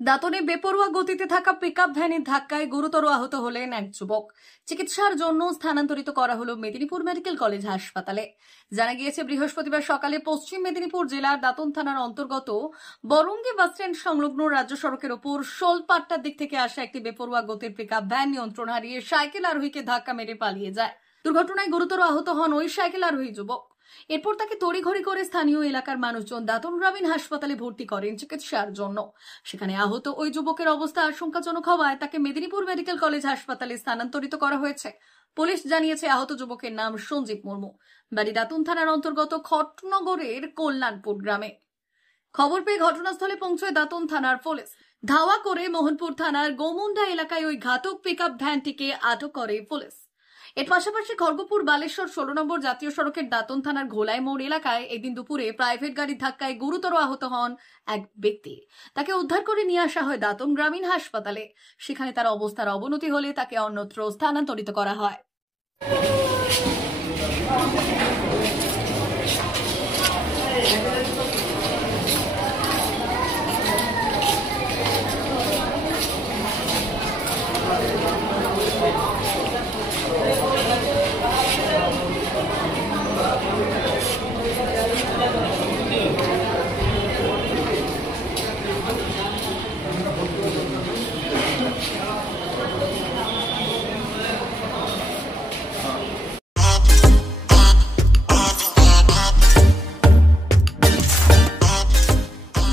দাঁতনে বেপরোয়া গতিতে থাকা পিকআপ ভ্যানের ধাক্কায় গুরুতর আহত হলেন এক যুবক। চিকিৎসার জন্য স্থানান্তরিত করা হলো মেদিনীপুর মেডিকেল কলেজ হাসপাতালে। জানা গিয়েছে, বৃহস্পতিবার সকালে পশ্চিম মেদিনীপুর জেলার দাঁতন থানার অন্তর্গত বরঙ্গী বাসস্ট্যান্ড সংলগ্ন রাজ্য সড়কের ওপর শোলপাট্টার দিক থেকে আসা একটি বেপরোয়া গতির পিকআপ ভ্যান নিয়ন্ত্রণ হারিয়ে সাইকেল আরোহীকে ধাক্কা মেরে পালিয়ে যায়। দুর্ঘটনায় গুরুতর আহত হন ওই সাইকেল আরোহী যুবক। এরপর তাকে তড়িঘড়ি করে স্থানীয় এলাকার মানুষজন দাঁতন গ্রামীণ হাসপাতালে ভর্তি করেন চিকিৎসার জন্য। সেখানে আহত ওই যুবকের অবস্থা আশঙ্কাজনক হওয়ায় তাকে মেদিনীপুর মেডিকেল কলেজ হাসপাতালে স্থানান্তরিত করা হয়েছে। পুলিশ জানিয়েছে, আহত যুবকের নাম সঞ্জীব মুর্মু, বাড়ি দাঁতন থানার অন্তর্গত খটনগরের কল্যাণপুর গ্রামে। খবর পেয়ে ঘটনাস্থলে পৌঁছয় দাঁতন থানার পুলিশ। ধাওয়া করে মোহনপুর থানার গোমুন্ডা এলাকায় ওই ঘাতক পিকআপ ভ্যানটিকে আটক করে পুলিশ। এর পাশাপাশি খড়গপুর বালেশ্বর 16 নম্বর জাতীয় সড়কের দাঁতন থানার ঘোলাই মোড় এলাকায় এদিন দুপুরে প্রাইভেট গাড়ির ধাক্কায় গুরুতর আহত হন এক ব্যক্তি। তাকে উদ্ধার করে নিয়ে আসা হয় দাঁতন গ্রামীণ হাসপাতালে। সেখানে তার অবস্থার অবনতি হলে তাকে অন্যত্র স্থানান্তরিত করা হয়।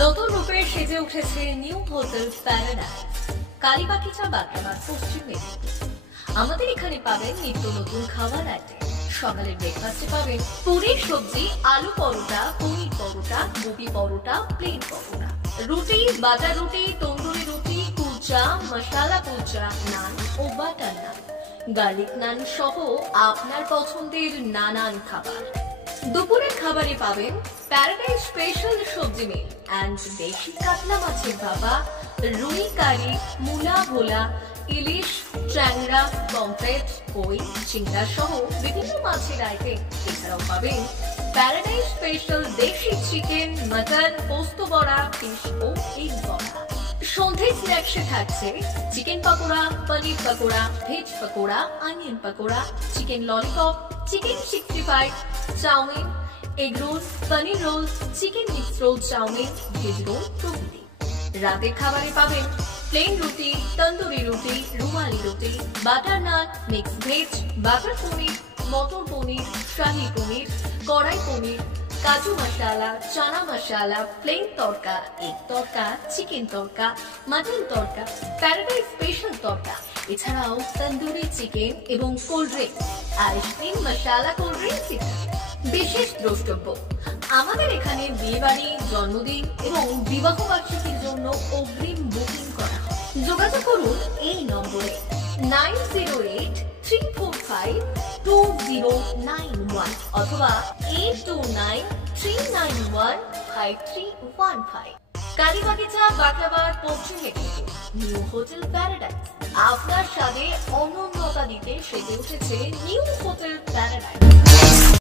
নতুন রূপে সেজে উঠেছে নিউ হোটেল প্যারাডাইস, কালীবাগিচা বাগড়াবাদ, পশ্চিম মেদিনীপুর। আমাদের এখানে পাবেন নিত্য নতুন খাবার আইটেম। সকালের ব্রেকফাস্টে পাবেন পুরি সবজি, আলু পরোটা, পনির পরোটা, গোবি পরোটা, প্লেন পরোটা, রুটি, বাটার রুটি, তন্দুরি রুটি, কুলচা, মশালা কুলচা, নান ও বাটার নান, গার্লিক নান সহ আপনার পছন্দের নানান খাবার। দুপুরের খাবারে পাবেন প্যারাডাইস স্পেশাল সবজি মিল এন্ড দেশি কাতলা মাছের ভাপা, রুই কারি, মুলা ভোলা, ইলিশ, ট্যাংরা, পমফ্রেট, কই, চিংড়া সহ বিভিন্ন মাছের আইটেম। এছাড়াও পাবেন প্যারাডাইস স্পেশাল দেশি চিকেন, মটন, পোস্ত বড়া, ফিশ ও এগ বড়া। সন্ধে স্ন্যাক্সে থাকছে chicken pakora, paneer pakora, veg pakora, onion pakora, chicken lollipop, chicken 65, chowmein, egg roll, paneer roll, chicken mix roll, chowmein, veg roll প্রভৃতি। রাতের খাবারে পাবেন প্লেন রুটি, তন্দুরি রুটি, রুমালি রুটি, বাটার নান, মিক্স ভেজ, বাটার পনির, মটর পনির, শাহী পনির, কড়াই পনির, কাজু মশালা, চানা মশালা, প্লেন তড়কা, এগ তড়কা, চিকেন তড়কা, মাটন তড়কা, প্যারাডাইস স্পেশাল তড়কা। এছাড়াও তন্দুরি চিকেন এবং কোল্ড ড্রিঙ্ক, আইসক্রিম, মশালা কোল্ড ড্রিঙ্ক ইত্যাদি। বিশেষ দ্রষ্টব্য, আমাদের এখানে বিয়েবাড়ি, জন্মদিন এবং বিবাহ বার্ষিকীর জন্য অগ্রিম বুকিং করা হয়। যোগাযোগ করুন এই নম্বরে 9083452091 অথবা 8293915315। কালীবাগিচা, বাগড়াবাদ, পশ্চিম মেদিনীপুর। নিউ হোটেল প্যারাডাইস আপনার স্বাদে অনন্যতা দিতে সেজে উঠেছে নিউ হোটেল প্যারাডাইস।